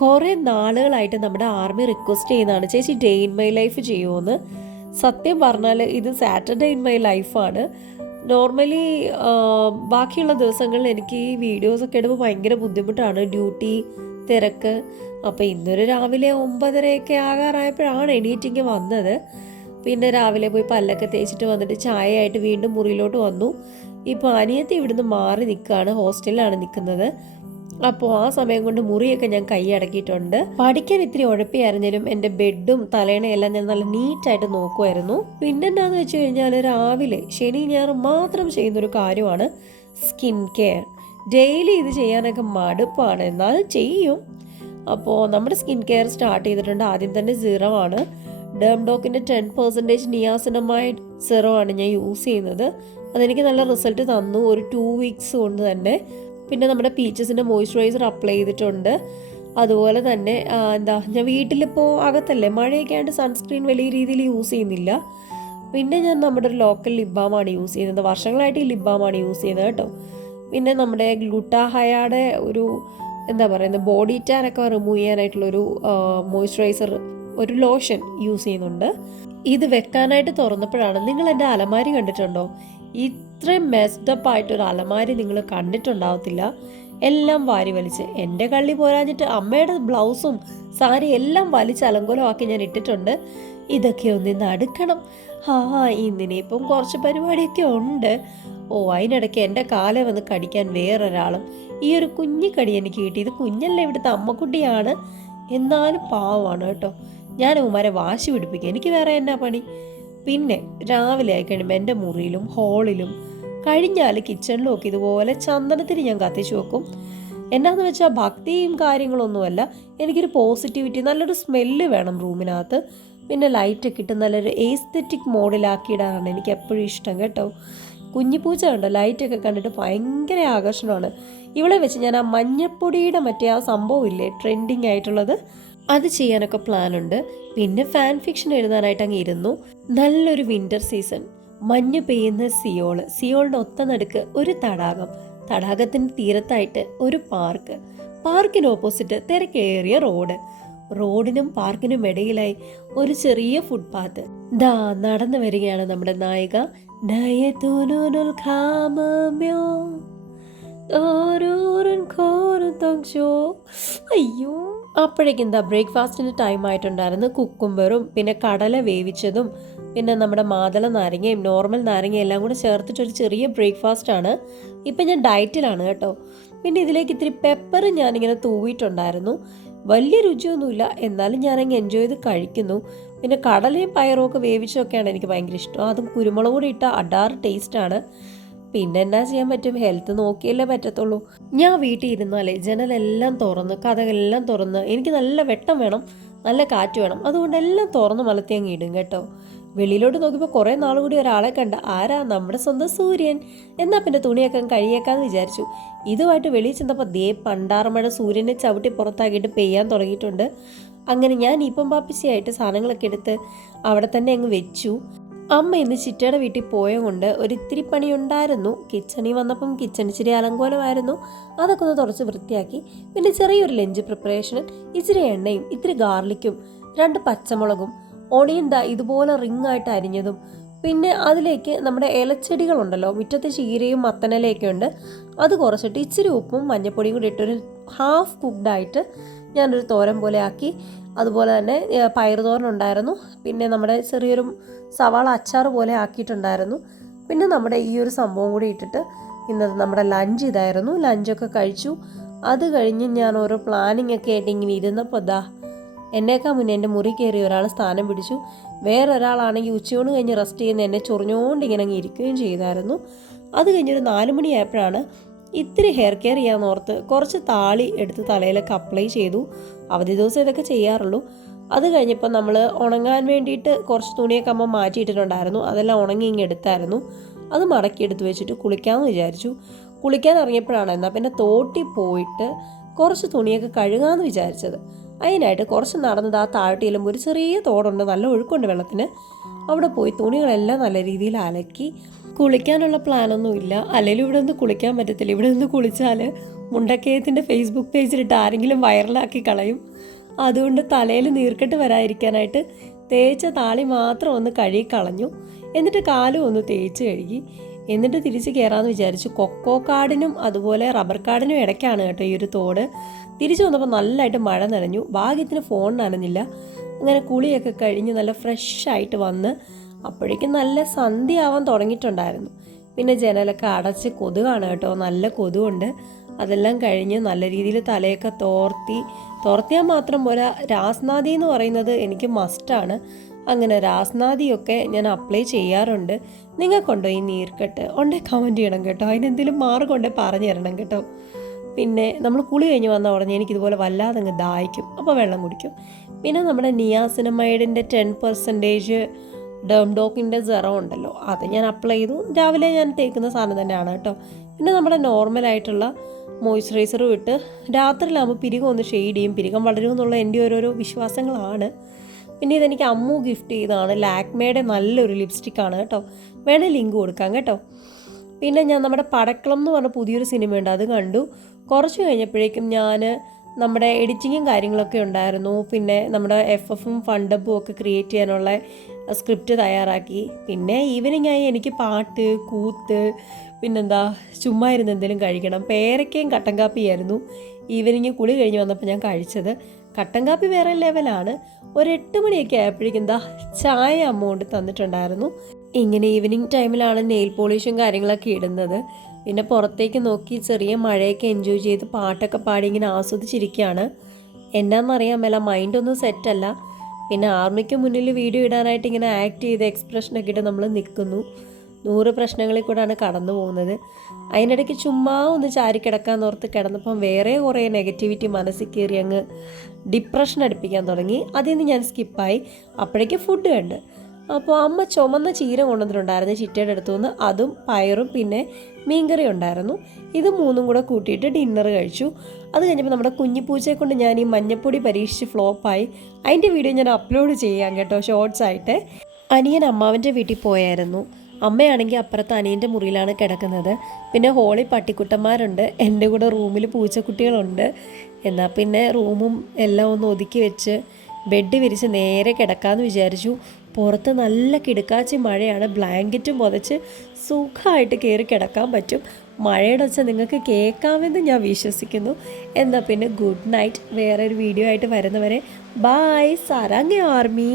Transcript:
കുറേ നാളുകളായിട്ട് നമ്മുടെ ആർമി റിക്വസ്റ്റ് ചെയ്യുന്നതാണ്, ചേച്ചി ഡേ ഇൻ മൈ ലൈഫ് ചെയ്യുമോയെന്ന്. സത്യം പറഞ്ഞാൽ ഇത് സാറ്റർഡേ ഇൻ മൈ ലൈഫാണ്. നോർമലി ബാക്കിയുള്ള ദിവസങ്ങളിൽ എനിക്ക് ഈ വീഡിയോസൊക്കെ ഇടുമ്പോൾ ഭയങ്കര ബുദ്ധിമുട്ടാണ്, ഡ്യൂട്ടി തിരക്ക്. അപ്പോൾ ഇന്നൊരു രാവിലെ 9:30 ആകാറായപ്പോഴാണ് എണീറ്റിങ് വന്നത്. പിന്നെ രാവിലെ പോയി പല്ലൊക്കെ തേച്ചിട്ട് വന്നിട്ട് ചായയായിട്ട് വീണ്ടും മുറിയിലോട്ട് വന്നു. ഇപ്പോൾ അനിയത്തി ഇവിടുന്ന് മാറി നിൽക്കുകയാണ്, ഹോസ്റ്റലിലാണ് നിൽക്കുന്നത്. അപ്പോൾ ആ സമയം കൊണ്ട് മുറിയൊക്കെ ഞാൻ കൈയടക്കിയിട്ടുണ്ട്. പഠിക്കാൻ ഇത്തിരി ഉഴപ്പിയായിരുന്നാലും എൻ്റെ ബെഡും തലേണയെല്ലാം ഞാൻ നല്ല നീറ്റായിട്ട് നോക്കുമായിരുന്നു. പിന്നെന്താണെന്ന് വെച്ച് കഴിഞ്ഞാൽ രാവിലെ ശനി ഞായർ മാത്രം ചെയ്യുന്നൊരു കാര്യമാണ് സ്കിൻ കെയർ. ഡെയിലി ഇത് ചെയ്യാനൊക്കെ മടുപ്പാണ്, എന്നാലും ചെയ്യും. അപ്പോൾ നമ്മുടെ സ്കിൻ കെയർ സ്റ്റാർട്ട് ചെയ്തിട്ടുണ്ട്. ആദ്യം തന്നെ സിറമാണ്, ഡേംഡോക്കിൻ്റെ 10% നിയാസിനമൈഡ് സിറമാണ് ഞാൻ യൂസ് ചെയ്യുന്നത്. അതെനിക്ക് നല്ല റിസൾട്ട് തന്നു ഒരു 2 വീക്സ് കൊണ്ട് തന്നെ. പിന്നെ നമ്മുടെ പീച്ചസിൻ്റെ മോയ്സ്ചറൈസർ അപ്ലൈ ചെയ്തിട്ടുണ്ട്. അതുപോലെ തന്നെ ഞാൻ വീട്ടിലിപ്പോൾ അകത്തല്ലേ, മഴയൊക്കെ ആയിട്ട് സൺസ്ക്രീൻ വലിയ രീതിയിൽ യൂസ് ചെയ്യുന്നില്ല. പിന്നെ ഞാൻ നമ്മുടെ ഒരു ലോക്കൽ ലിപ് ബാമാണ് യൂസ് ചെയ്യുന്നത്. വർഷങ്ങളായിട്ട് ഈ ലിപ് ബാമാണ് യൂസ് ചെയ്യുന്നത് കേട്ടോ. പിന്നെ നമ്മുടെ ഗ്ലൂട്ടാഹയയുടെ ഒരു ബോഡി ടാനൊക്കെ റിമൂവ് ചെയ്യാനായിട്ടുള്ളൊരു മോയ്സ്ചറൈസർ, ഒരു ലോഷൻ യൂസ് ചെയ്യുന്നുണ്ട്. ഇത് വെക്കാനായിട്ട് തുറന്നപ്പോഴാണ്, നിങ്ങൾ എൻ്റെ അലമാരി കണ്ടിട്ടുണ്ടോ? ഇത്രയും മെസ്ഡപ്പ് ആയിട്ടൊരു അലമാരി നിങ്ങൾ കണ്ടിട്ടുണ്ടാവത്തില്ല. എല്ലാം വാരി വലിച്ച്, എൻ്റെ കള്ളി പോരാഞ്ഞിട്ട് അമ്മയുടെ ബ്ലൗസും സാരി എല്ലാം വലിച്ച് അലങ്കോലമാക്കി ഞാൻ ഇട്ടിട്ടുണ്ട്. ഇതൊക്കെ ഒന്നിന്ന് അടുക്കണം. ഇന്നിനിപ്പം കുറച്ച് പരിപാടിയൊക്കെ ഉണ്ട്. അതിനിടയ്ക്ക് എൻ്റെ കാലെ വന്ന് കടിക്കാൻ വേറൊരാളും. ഈ ഒരു കുഞ്ഞിക്കടി എനിക്ക് കിട്ടി. ഇത് കുഞ്ഞല്ല, ഇവിടുത്തെ അമ്മക്കുട്ടിയാണ്, എന്നാലും പാവമാണ് കേട്ടോ. ഞാൻ ഉമാരെ വാശി പിടിപ്പിക്കുക, എനിക്ക് വേറെ എന്നാ പണി. പിന്നെ രാവിലെ ആയിക്കഴിയുമ്പോൾ എൻ്റെ മുറിയിലും ഹോളിലും കഴിഞ്ഞാൽ കിച്ചണിലും ഒക്കെ ഇതുപോലെ ചന്ദനത്തിന് ഞാൻ കത്തിച്ചു വെക്കും. എന്നാന്ന് വെച്ചാൽ ഭക്തിയും കാര്യങ്ങളൊന്നുമല്ല, എനിക്കൊരു പോസിറ്റിവിറ്റി, നല്ലൊരു സ്മെല്ല് വേണം റൂമിനകത്ത്. പിന്നെ ലൈറ്റൊക്കെ ഇട്ട് നല്ലൊരു എസ്തെറ്റിക് മോഡിലാക്കിയിടാനാണ് എനിക്ക് എപ്പോഴും ഇഷ്ടം കേട്ടോ. കുഞ്ഞിപ്പൂച്ച കണ്ടോ, ലൈറ്റൊക്കെ കണ്ടിട്ട് ഭയങ്കര ആകർഷണമാണ്. ഇവളെ വെച്ച് ഞാൻ ആ മഞ്ഞപ്പൊടിയുടെ മറ്റേ ആ സംഭവം ഇല്ലേ, ട്രെൻഡിങ് ആയിട്ടുള്ളത്, അത് ചെയ്യാനൊക്കെ പ്ലാനുണ്ട്. പിന്നെ ഫാൻ ഫിക്ഷൻ എഴുതാനായിട്ട് അങ്ങ് ഇരുന്നു. നല്ലൊരു വിൻ്റർ സീസൺ, മഞ്ഞ് പെയ്യുന്ന സിയോളിൻ്റെ ഒത്ത നടുക്ക് ഒരു തടാകം, തടാകത്തിന് തീരത്തായിട്ട് ഒരു പാർക്കിന് ഓപ്പോസിറ്റ് തിരക്കേറിയ റോഡിനും പാർക്കിനും ഇടയിലായി ഒരു ചെറിയ ഫുട്പാത്ത്. നടന്നു വരികയാണ് നമ്മുടെ നായിക. അയ്യോ, അപ്പോഴേക്കും ബ്രേക്ക്ഫാസ്റ്റിന് ടൈം ആയിട്ടുണ്ടായിരുന്നു. കുക്കുംബറും പിന്നെ കടല വേവിച്ചതും പിന്നെ നമ്മുടെ മാതള നാരങ്ങയും നോർമൽ നാരങ്ങയും എല്ലാം കൂടെ ചേർത്തിട്ടൊരു ചെറിയ ബ്രേക്ക്ഫാസ്റ്റാണ്. ഇപ്പം ഞാൻ ഡയറ്റിലാണ് കേട്ടോ. പിന്നെ ഇതിലേക്ക് ഇത്തിരി പെപ്പർ ഞാനിങ്ങനെ തൂവിയിട്ടുണ്ടായിരുന്നു. വലിയ രുചിയൊന്നുമില്ല, എന്നാലും ഞാനങ്ങ് എൻജോയ് ചെയ്ത് കഴിക്കുന്നു. പിന്നെ കടലയും പയറും ഒക്കെ വേവിച്ചൊക്കെയാണ് എനിക്ക് ഭയങ്കര ഇഷ്ടം. അതും കുരുമുളക് കൂടി ഇട്ട അടാറ് ടേസ്റ്റാണ്. പിന്നെ എന്നാ ചെയ്യാൻ പറ്റും, ഹെൽത്ത് നോക്കിയല്ലേ പറ്റത്തുള്ളൂ. ഞാൻ വീട്ടിൽ ഇരുന്നാലേ ജനലെല്ലാം തുറന്ന് കഥകളെല്ലാം തുറന്ന്, എനിക്ക് നല്ല വെട്ടം വേണം, നല്ല കാറ്റ് വേണം, അതുകൊണ്ട് എല്ലാം തുറന്ന് മലത്തി അങ്ങ് ഇടും കേട്ടോ. വെളിയിലോട്ട് നോക്കിയപ്പോൾ കുറേ നാൾ കൂടി ഒരാളെ കണ്ട, ആരാ, നമ്മുടെ സ്വന്തം സൂര്യൻ. എന്നാൽ പിന്നെ തുണിയൊക്കെ കഴിയേക്കാന്ന് വിചാരിച്ചു. ഇതുമായിട്ട് വെളിയിൽ ചെന്നപ്പോൾ പണ്ടാറമഴ സൂര്യനെ ചവിട്ടി പുറത്താക്കിയിട്ട് പെയ്യാൻ തുടങ്ങിയിട്ടുണ്ട്. അങ്ങനെ ഞാൻ ഇപ്പം പാപ്പിച്ചയായിട്ട് സാധനങ്ങളൊക്കെ എടുത്ത് അവിടെ തന്നെ അങ്ങ് വെച്ചു. അമ്മ ഇന്ന് ചിറ്റയുടെ വീട്ടിൽ പോയതുകൊണ്ട് ഒരിത്തിരി പണിയുണ്ടായിരുന്നു. കിച്ചണിൽ വന്നപ്പം കിച്ചൺ ഇച്ചിരി അലങ്കോലമായിരുന്നു, അതൊക്കെ ഒന്ന് തുടച്ച് വൃത്തിയാക്കി. പിന്നെ ചെറിയൊരു ലഞ്ച് പ്രിപ്പറേഷന് ഇച്ചിരി എണ്ണയും ഇത്തിരി ഗാർലിക്കും 2 പച്ചമുളകും ഓണിയൻ ഇതുപോലെ റിങ്ങായിട്ട് അരിഞ്ഞതും, പിന്നെ അതിലേക്ക് നമ്മുടെ ഇലച്ചെടികളുണ്ടല്ലോ, മുറ്റത്തെ ചീരയും മത്തനിലയൊക്കെ ഉണ്ട്, അത് കുറച്ചിട്ട് ഇച്ചിരി ഉപ്പും മഞ്ഞപ്പൊടിയും കൂടി ഇട്ടൊരു ഹാഫ് കുക്ക്ഡായിട്ട് ഞാനൊരു തോരൻ പോലെ ആക്കി. അതുപോലെ തന്നെ പയറുതോരൻ ഉണ്ടായിരുന്നു. പിന്നെ നമ്മുടെ ചെറിയൊരു സവാള അച്ചാർ പോലെ ആക്കിയിട്ടുണ്ടായിരുന്നു. പിന്നെ നമ്മുടെ ഈ ഒരു സംഭവം കൂടി ഇട്ടിട്ട് ഇന്നത്തെ നമ്മുടെ ലഞ്ച് ഇതായിരുന്നു. ലഞ്ചൊക്കെ കഴിച്ചു. അത് കഴിഞ്ഞ് ഞാൻ ഓരോ പ്ലാനിങ് ഒക്കെ ആയിട്ട് ഇങ്ങനെ ഇരുന്നപ്പോൾ എന്നേക്കാൾ മുന്നേ എൻ്റെ മുറി കയറി ഒരാൾ സ്ഥാനം പിടിച്ചു. വേറൊരാളാണെങ്കിൽ ഉച്ചയോട് കഴിഞ്ഞ് റെസ്റ്റ് ചെയ്യുന്ന എന്നെ ചൊറിഞ്ഞുകൊണ്ട് ഇങ്ങനെ അങ്ങ് ഇരിക്കുകയും ചെയ്തായിരുന്നു. അത് കഴിഞ്ഞൊരു 4 മണിയായപ്പോഴാണ് ഇത്തിരി ഹെയർ കെയർ ചെയ്യാമെന്ന് ഓർത്ത് കുറച്ച് താളി എടുത്ത് തലയിലൊക്കെ അപ്ലൈ ചെയ്തു. അവധി ദിവസം ഇതൊക്കെ ചെയ്യാറുള്ളൂ. അത് കഴിഞ്ഞപ്പോൾ നമ്മൾ ഉണങ്ങാൻ വേണ്ടിയിട്ട് കുറച്ച് തുണിയൊക്കെ അമ്മ മാറ്റിയിട്ടിട്ടുണ്ടായിരുന്നു. അതെല്ലാം ഉണങ്ങി ഇങ്ങ് എടുത്തായിരുന്നു. അത് മടക്കി എടുത്ത് വെച്ചിട്ട് കുളിക്കാമെന്ന് വിചാരിച്ചു. കുളിക്കാൻ ഇറങ്ങിയപ്പോഴാണ് എന്നാൽ പിന്നെ തോട്ടി പോയിട്ട് കുറച്ച് തുണിയൊക്കെ കഴുകാമെന്ന് വിചാരിച്ചത്. അതിനായിട്ട് കുറച്ച് നടന്നത് ആ താഴോട്ട് ചെല്ലുമ്പോൾ ഒരു ചെറിയ തോടുണ്ട്, നല്ല ഒഴുക്കുണ്ട് വെള്ളത്തിന്. അവിടെ പോയി തുണികളെല്ലാം നല്ല രീതിയിൽ അലക്കി കുളിക്കാനുള്ള പ്ലാനൊന്നുമില്ല. അല്ലെങ്കിലും ഇവിടെ ഒന്ന് കുളിക്കാൻ പറ്റത്തില്ല. ഇവിടെ ഒന്ന് കുളിച്ചാൽ മുണ്ടക്കയത്തിൻ്റെ ഫേസ്ബുക്ക് പേജിലിട്ട് ആരെങ്കിലും വൈറലാക്കി കളയും. അതുകൊണ്ട് തലയിൽ നീർക്കെട്ട് വരാതിരിക്കാനായിട്ട് തേച്ച താളി മാത്രം ഒന്ന് കഴുകി കളഞ്ഞു. എന്നിട്ട് കാലും ഒന്ന് തേച്ച് കഴുകി. എന്നിട്ട് തിരിച്ച് കയറാമെന്ന് വിചാരിച്ചു. കൊക്കോ കാടിനും അതുപോലെ റബ്ബർ കാടിനും ഇടയ്ക്കാണ് കേട്ടോ ഈ ഒരു തോട്. തിരിച്ചു വന്നപ്പോൾ നല്ലതായിട്ട് മഴ നനഞ്ഞു. ഭാഗ്യത്തിന് ഫോൺ നനഞ്ഞില്ല. അങ്ങനെ കുളിയൊക്കെ കഴിഞ്ഞ് നല്ല ഫ്രഷായിട്ട് വന്ന് അപ്പോഴേക്കും നല്ല സന്ധ്യയാവാൻ തുടങ്ങിയിട്ടുണ്ടായിരുന്നു. പിന്നെ ജനലൊക്കെ അടച്ച് കൊതുകാണ് കേട്ടോ, നല്ല കൊതുകുണ്ട്. അതെല്ലാം കഴിഞ്ഞ് നല്ല രീതിയിൽ തലയൊക്കെ തോർത്തിയാൽ മാത്രം പോരാ, രാസ്നാദി എന്ന് പറയുന്നത് എനിക്ക് മസ്റ്റാണ്. അങ്ങനെ രാസ്നാദിയൊക്കെ ഞാൻ അപ്ലൈ ചെയ്യാറുണ്ട്. നിങ്ങൾക്കുണ്ടോ ഈ നീർക്കെട്ട്? ഉണ്ടേ കമൻറ്റ് ചെയ്യണം കേട്ടോ. അതിനെന്തെങ്കിലും മാർഗം ഉണ്ടേ പറഞ്ഞു തരണം കേട്ടോ. പിന്നെ നമ്മൾ കുളി കഴിഞ്ഞ് വന്ന ഉടനെ എനിക്കിതുപോലെ വല്ലാതെ അങ്ങ് ദാഹിക്കും. അപ്പോൾ വെള്ളം കുടിക്കും. പിന്നെ നമ്മുടെ നിയാസിനമൈഡിൻ്റെ 10% ഡെർംഡോക്കിൻ്റെ സെറം ഉണ്ടല്ലോ, അത് ഞാൻ അപ്ലൈ ചെയ്തു. രാവിലെ ഞാൻ തേക്കുന്ന സാധനം തന്നെയാണ് കേട്ടോ. പിന്നെ നമ്മുടെ നോർമലായിട്ടുള്ള മോയ്സ്ചറൈസറും ഇട്ട് രാത്രിയിലാകുമ്പോൾ പിരികം ഒന്ന് ഷെയ്ഡ് ചെയ്യും. പിരികം വളരുമെന്നുള്ള എൻ്റെ ഓരോരോ വിശ്വാസങ്ങളാണ്. പിന്നെ ഇതെനിക്ക് അമ്മു ഗിഫ്റ്റ് ചെയ്തതാണ്. ലാക്മേയുടെ നല്ലൊരു ലിപ്സ്റ്റിക്കാണ് കേട്ടോ. വേണേൽ ലിങ്ക് കൊടുക്കാം കേട്ടോ. പിന്നെ ഞാൻ നമ്മുടെ പടക്കളം എന്ന് പറഞ്ഞ പുതിയൊരു സിനിമയുണ്ട്, അത് കണ്ടു. കുറച്ച് കഴിഞ്ഞപ്പോഴേക്കും ഞാൻ നമ്മുടെ എഡിറ്റിങ്ങും കാര്യങ്ങളൊക്കെ ഉണ്ടായിരുന്നു. പിന്നെ നമ്മുടെ FFും ഫണ്ടബും ഒക്കെ ക്രിയേറ്റ് ചെയ്യാനുള്ള സ്ക്രിപ്റ്റ് തയ്യാറാക്കി. പിന്നെ ഈവനിങ് ആയി എനിക്ക് പാട്ട്, കൂത്ത്, പിന്നെന്താ ചുമ്മാ ഇരുന്ന് എന്തെങ്കിലും കഴിക്കണം. പേരയ്ക്കയും കട്ടൻ കാപ്പിയായിരുന്നു ഈവനിങ് കുളി കഴിഞ്ഞ് വന്നപ്പോൾ ഞാൻ കഴിച്ചത്. കട്ടൻ കാപ്പി വേറെ ലെവലാണ്. ഒരു 8 മണിയൊക്കെ ആയപ്പോഴേക്കും എന്താ ചായ അമൗണ്ട് തന്നിട്ടുണ്ടായിരുന്നു. ഇങ്ങനെ ഈവനിങ് ടൈമിലാണ് നെയിൽ പോളിഷും കാര്യങ്ങളൊക്കെ ഇടുന്നത്. പിന്നെ പുറത്തേക്ക് നോക്കി ചെറിയ മഴയൊക്കെ എൻജോയ് ചെയ്ത് പാട്ടൊക്കെ പാടി ഇങ്ങനെ ആസ്വദിച്ചിരിക്കുകയാണ്. എന്നാന്നറിയാൻ മേല, മൈൻഡൊന്നും സെറ്റല്ല. പിന്നെ ആർമിക്ക് മുന്നിൽ വീഡിയോ ഇടാനായിട്ട് ഇങ്ങനെ ആക്ട് ചെയ്ത് എക്സ്പ്രഷനൊക്കെ ഇട്ട് നമ്മൾ നിൽക്കുന്നു. 100 പ്രശ്നങ്ങളിൽ കൂടെയാണ് കടന്നു പോകുന്നത്. അതിനിടയ്ക്ക് ചുമ്മാ ഒന്ന് ചാരിക്കിടക്കാന്ന് ഓർത്ത് കിടന്നപ്പം വേറെ കുറേ നെഗറ്റിവിറ്റി മനസ്സിൽ കയറി അങ്ങ് ഡിപ്രഷൻ അടുപ്പിക്കാൻ തുടങ്ങി. അതിൽ നിന്ന് ഞാൻ സ്കിപ്പായി. അപ്പോഴേക്കും ഫുഡ് കണ്ട്. അപ്പോൾ അമ്മ ചുമന്ന ചീര കൊണ്ടുവന്നിട്ടുണ്ടായിരുന്നു ചിറ്റയുടെ അടുത്തു നിന്ന്. അതും പയറും പിന്നെ മീൻകറി ഉണ്ടായിരുന്നു. ഇത് 3ഉം കൂടെ കൂട്ടിയിട്ട് ഡിന്നർ കഴിച്ചു. അത് കഴിഞ്ഞപ്പോൾ നമ്മുടെ കുഞ്ഞിപ്പൂച്ചയെ കൊണ്ട് ഞാൻ ഈ മഞ്ഞപ്പൊടി പരീക്ഷിച്ച് ഫ്ലോപ്പായി. അതിൻ്റെ വീഡിയോ ഞാൻ അപ്ലോഡ് ചെയ്യാം കേട്ടോ, ഷോർട്സ് ആയിട്ട്. അനിയൻ അമ്മാവൻ്റെ വീട്ടിൽ പോയായിരുന്നു. അമ്മയാണെങ്കിൽ അപ്പുറത്ത് അനിയൻ്റെ മുറിയിലാണ് കിടക്കുന്നത്. പിന്നെ ഹോളിൽ പട്ടിക്കുട്ടന്മാരുണ്ട്. എൻ്റെ കൂടെ റൂമിൽ പൂച്ചക്കുട്ടികളുണ്ട്. എന്നാൽ പിന്നെ റൂമും എല്ലാം ഒന്ന് ഒതുക്കി വെച്ച് ബെഡ് വിരിച്ച് നേരെ കിടക്കാമെന്ന് വിചാരിച്ചു. പുറത്ത് നല്ല കിടുക്കാച്ചി മഴയാണ്. ബ്ലാങ്കറ്റും പുതച്ച് സുഖമായിട്ട് കയറി കിടക്കാൻ പറ്റും. മഴയുടെ ഒച്ച നിങ്ങൾക്ക് കേൾക്കാമെന്ന് ഞാൻ വിശ്വസിക്കുന്നു. എന്നാൽ പിന്നെ ഗുഡ് നൈറ്റ്. വേറൊരു വീഡിയോ ആയിട്ട് വരുന്നവരെ ബായ്. സാരാങ്ങ ആർമി.